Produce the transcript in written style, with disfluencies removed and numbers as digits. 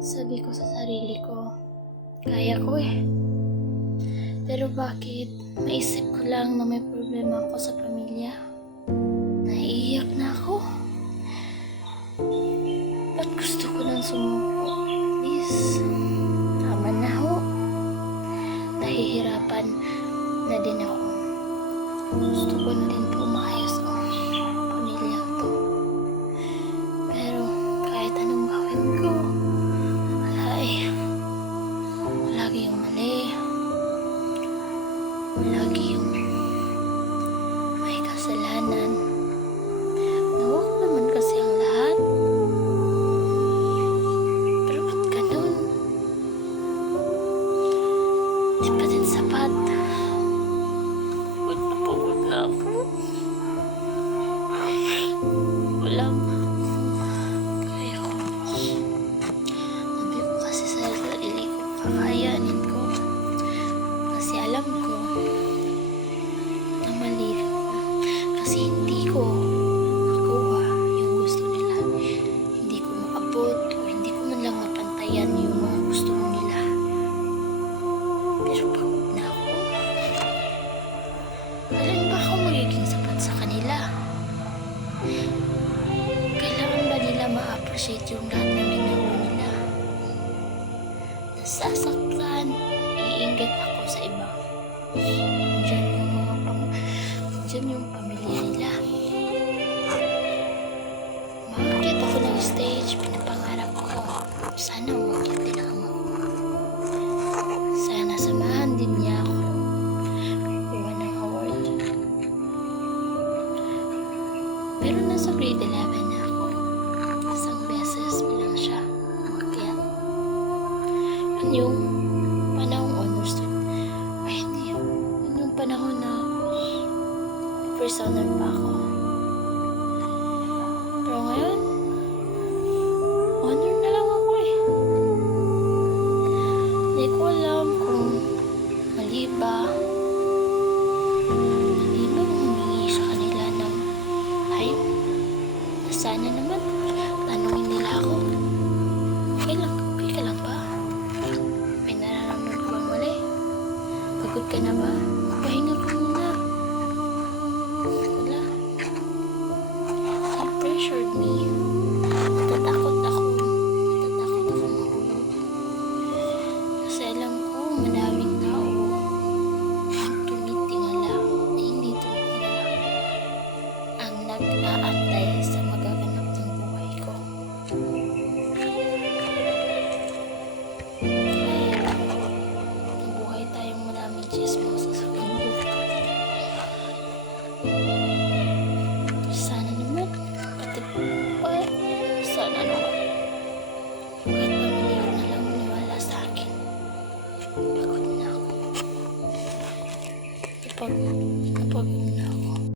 Sabi ko sa sarili ko, kaya ko eh. Pero bakit maisip ko lang na may problema ako sa pamilya? Naiiyak na ako. Ba't gusto ko nang sumuko? Please, tama na ho. Nahihirapan na din ako. Gusto ko na din po maayos ang pamilya to. Pero kahit anong gawin ko, lagi yung mali. Lagi yung may kasalanan. Nawa ko naman kasi ang lahat. Pero ba't ganun? Di pa din sapat. Pagod na ako. Walang kaya ko. Sabi ko kasi sa sarili ko, kakayanin ko. Kasi alam ko na mali ko. Kasi hindi ko nakuha yung gusto nila. Hindi ko maabot o hindi ko man lang mapantayan yung mga gusto nila. Pero pagod na ako. Kailan ba ako magiging sapat sa kanila? Kailangan ba nila ma-appreciate yung lahat ng ginawa nila? Nasasaktan, iinggit ako sa iba. Diyan yung pamilya nila. Makakit ako ng stage, pinapangarap ko. Sana umakit din ako. Sana samahan din niya ako. Kuha ng award. Pero nasa grade 11 na ako. Isang beses bilang siya umakyat. Yun yung panahong honor student. Ay, hindi yun. Yun yung panahon na first honor pa ako. Pero ngayon, honor na lang ako eh. Hindi ko alam kung mali ba humingi sa kanila ng hype. Sana naman, tanungin nila ako. Okay ka lang ba? May nararamdaman ko bang mali? Pagod ka na ba? Pahinga ka muna. Wala. They pressured me. Natatakot ako mahulog. Kasi alam ko, madaming tao ang tumitingala na hindi tumitingala. Ang nag-aantay sa magaganap ng buhay ko. Buhay tayong maraming chismosa sa mundo. Sana naman, pati buhay. Sana naman. Kahit pamilya ko na lang maniwala sa akin. Pagod na ako. Kapag